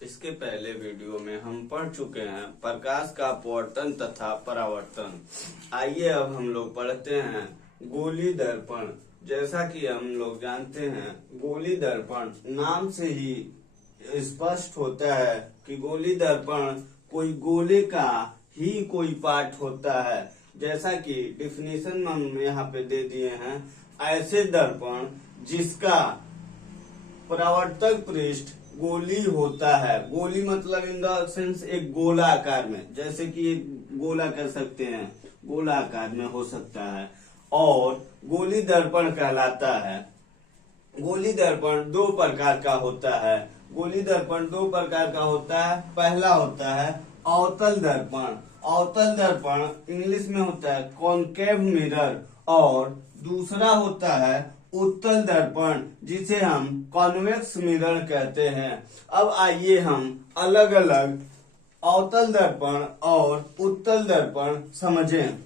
इसके पहले वीडियो में हम पढ़ चुके हैं प्रकाश का अपवर्तन तथा परावर्तन। आइए अब हम लोग पढ़ते हैं गोली दर्पण। जैसा कि हम लोग जानते हैं गोली दर्पण नाम से ही स्पष्ट होता है कि गोली दर्पण कोई गोले का ही कोई पार्ट होता है। जैसा कि डिफिनीशन हम यहाँ पे दे दिए हैं, ऐसे दर्पण जिसका परावर्तक पृष्ठ गोली होता है। गोली मतलब इन द सेंस एक गोला आकार में, जैसे कि एक गोला कर सकते हैं, गोला आकार में हो सकता है और गोली दर्पण कहलाता है। गोली दर्पण दो प्रकार का होता है। गोली दर्पण दो प्रकार का होता है। पहला होता है अवतल दर्पण। अवतल दर्पण इंग्लिश में होता है कॉनकेव मिरर, और दूसरा होता है उत्तल दर्पण जिसे हम कॉन्वेक्स मिरर कहते हैं। अब आइए हम अलग अलग अवतल दर्पण और उत्तल दर्पण समझें।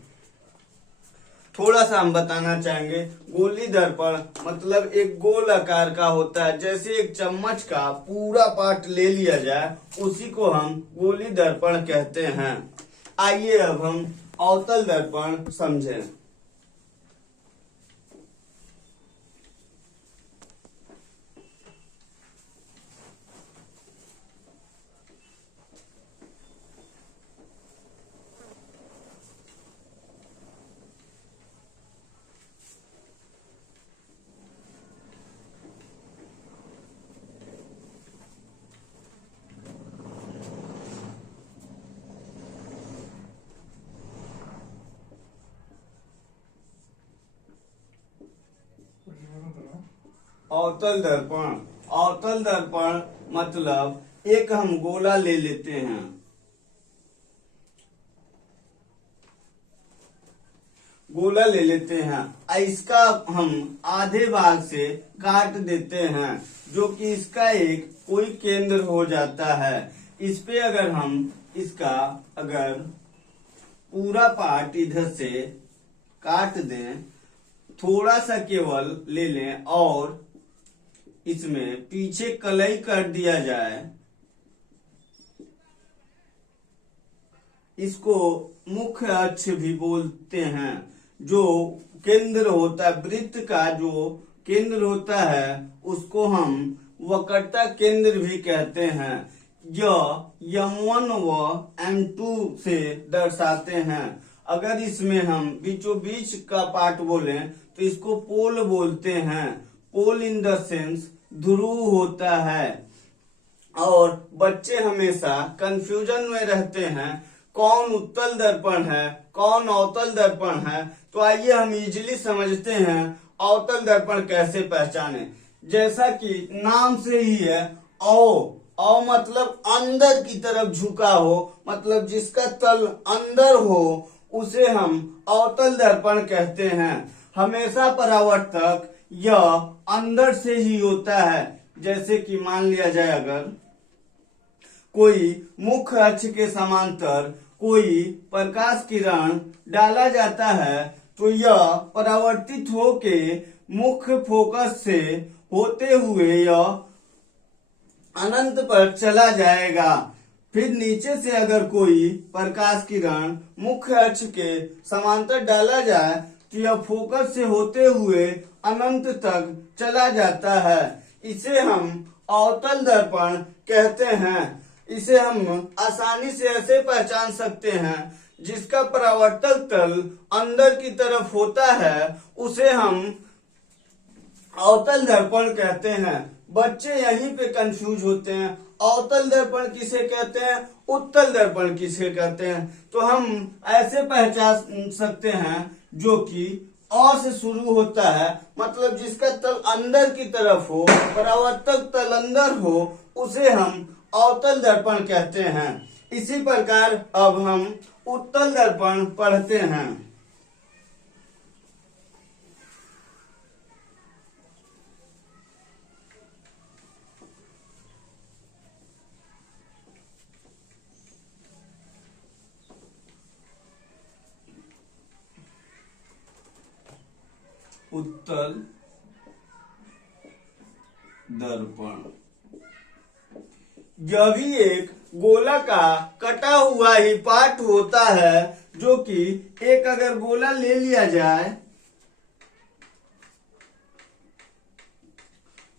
थोड़ा सा हम बताना चाहेंगे, गोली दर्पण मतलब एक गोल आकार का होता है। जैसे एक चम्मच का पूरा पार्ट ले लिया जाए, उसी को हम गोली दर्पण कहते हैं। आइए अब हम अवतल दर्पण समझें। अवतल दर्पण। अवतल दर्पण मतलब एक हम गोला ले लेते हैं, गोला ले लेते हैं, इसका हम आधे भाग से काट देते हैं, जो कि इसका एक कोई केंद्र हो जाता है। इस पे अगर हम इसका अगर पूरा पार्ट इधर से काट दें, थोड़ा सा केवल ले लें और इसमें पीछे कलई कर दिया जाए, इसको मुख्य अक्ष भी बोलते हैं। जो केंद्र होता है, वृत्त का जो केंद्र होता है, उसको हम वक्रता केंद्र भी कहते हैं। यह M1 व M2 से दर्शाते हैं। अगर इसमें हम बीचों बीच का पार्ट बोलें तो इसको पोल बोलते हैं। पोल इन द सेंस ध्रुव होता है। और बच्चे हमेशा कंफ्यूजन में रहते हैं कौन उत्तल दर्पण है, कौन अवतल दर्पण है। तो आइए हम इजीली समझते हैं अवतल दर्पण कैसे पहचाने। जैसा कि नाम से ही है अव मतलब अंदर की तरफ झुका हो, मतलब जिसका तल अंदर हो, उसे हम अवतल दर्पण कहते हैं। हमेशा परावर्तक यह अंदर से ही होता है। जैसे कि मान लिया जाए अगर कोई मुख्य अक्ष के समांतर कोई प्रकाश किरण डाला जाता है, तो यह परावर्तित होके मुख्य फोकस से होते हुए यह अनंत पर चला जाएगा। फिर नीचे से अगर कोई प्रकाश किरण मुख्य अक्ष के समांतर डाला जाए, तो यह फोकस से होते हुए अनंत तक चला जाता है। इसे हम अवतल दर्पण कहते हैं। इसे हम आसानी से ऐसे पहचान सकते हैं, जिसका परावर्तक तल अंदर की तरफ होता है, उसे हम अवतल दर्पण कहते हैं। बच्चे यहीं पे कंफ्यूज होते हैं, अवतल दर्पण किसे कहते हैं, उत्तल दर्पण किसे कहते हैं। तो हम ऐसे पहचान सकते हैं जो कि अ से शुरू होता है, मतलब जिसका तल अंदर की तरफ हो, परावर्तक तल अंदर हो, उसे हम अवतल दर्पण कहते हैं। इसी प्रकार अब हम उत्तल दर्पण पढ़ते हैं। उत्तल दर्पण यह भी एक गोला का कटा हुआ ही पार्ट होता है, जो कि एक अगर गोला ले लिया जाए,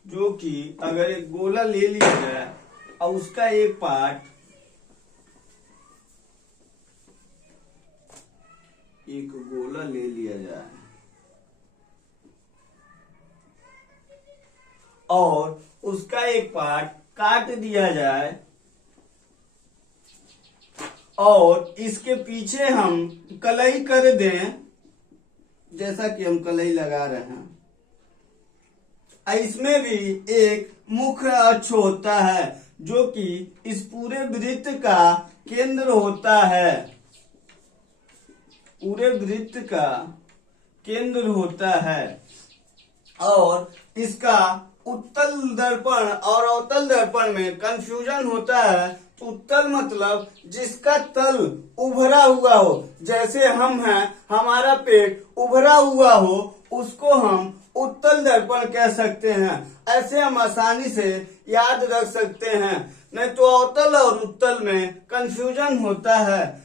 जो कि अगर एक गोला ले लिया जाए और उसका एक पार्ट, एक गोला ले लिया जाए और उसका एक पार्ट काट दिया जाए और इसके पीछे हम कलई कर दें, जैसा कि हम कलई लगा रहे हैं, इसमें भी एक मुख्य अक्ष होता है जो कि इस पूरे वृत्त का केंद्र होता है, पूरे वृत्त का केंद्र होता है। और इसका उत्तल दर्पण और अवतल दर्पण में कंफ्यूजन होता है। तो उत्तल मतलब जिसका तल उभरा हुआ हो, जैसे हम हैं, हमारा पेट उभरा हुआ हो, उसको हम उत्तल दर्पण कह सकते हैं। ऐसे हम आसानी से याद रख सकते हैं, नहीं तो अवतल और उत्तल में कंफ्यूजन होता है।